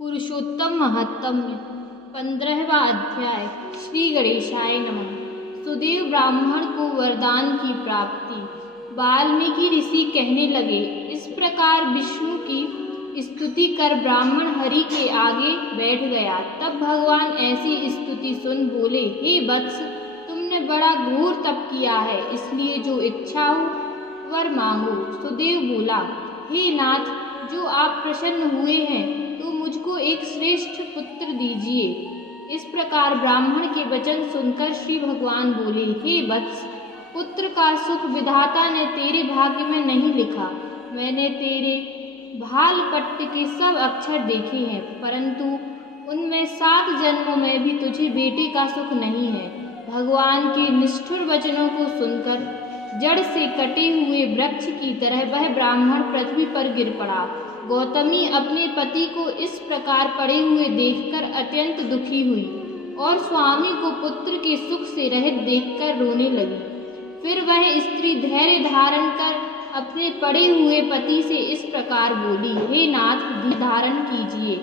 पुरुषोत्तम महात्म्य 15वां अध्याय। श्री गणेशाय नमः। सुदेव ब्राह्मण को वरदान की प्राप्ति। वाल्मीकि ऋषि कहने लगे, इस प्रकार विष्णु की स्तुति कर ब्राह्मण हरि के आगे बैठ गया। तब भगवान ऐसी स्तुति सुन बोले, हे वत्स, तुमने बड़ा घोर तप किया है, इसलिए जो इच्छा हो वर मांगो। सुदेव बोला, हे नाथ, जो आप प्रसन्न हुए हैं तो मुझको एक श्रेष्ठ पुत्र दीजिए। इस प्रकार ब्राह्मण के वचन सुनकर श्री भगवान बोले, हे वत्स, पुत्र का सुख विधाता ने तेरे भाग्य में नहीं लिखा। मैंने तेरे भाल पट्ट के सब अक्षर देखे हैं, परंतु उनमें 7 जन्मों में भी तुझे बेटे का सुख नहीं है। भगवान के निष्ठुर वचनों को सुनकर जड़ से कटे हुए वृक्ष की तरह वह ब्राह्मण पृथ्वी पर गिर पड़ा। गौतमी अपने पति को इस प्रकार पड़े हुए देखकर अत्यंत दुखी हुई और स्वामी को पुत्र के सुख से रहित देखकर रोने लगी। फिर वह स्त्री धैर्य धारण कर अपने पड़े हुए पति से इस प्रकार बोली, हे नाथ, धैर्य धारण कीजिए।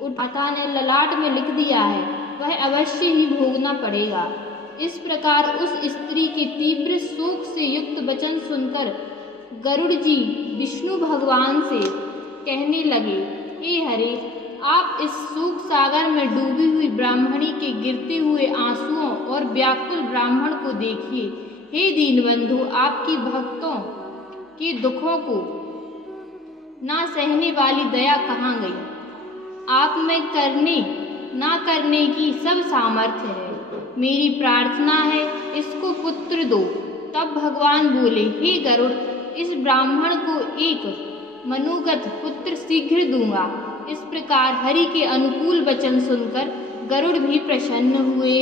उठाता ने ललाट में लिख दिया है, वह अवश्य ही भोगना पड़ेगा। इस प्रकार उस स्त्री के तीव्र शोक से युक्त वचन सुनकर गरुड़ जी विष्णु भगवान से कहने लगे, हे हरे, आप इस शोक सागर में डूबी हुई ब्राह्मणी के गिरते हुए आंसुओं और व्याकुल ब्राह्मण को देखिए। हे दीनबंधु, आपकी भक्तों के दुखों को ना सहने वाली दया कहाँ गई? आप में करने ना करने की सब सामर्थ्य है। मेरी प्रार्थना है, इसको पुत्र दो। तब भगवान बोले, हे गरुड़, इस ब्राह्मण को एक मनोगत पुत्र शीघ्र दूंगा। इस प्रकार हरि के अनुकूल वचन सुनकर गरुड़ भी प्रसन्न हुए।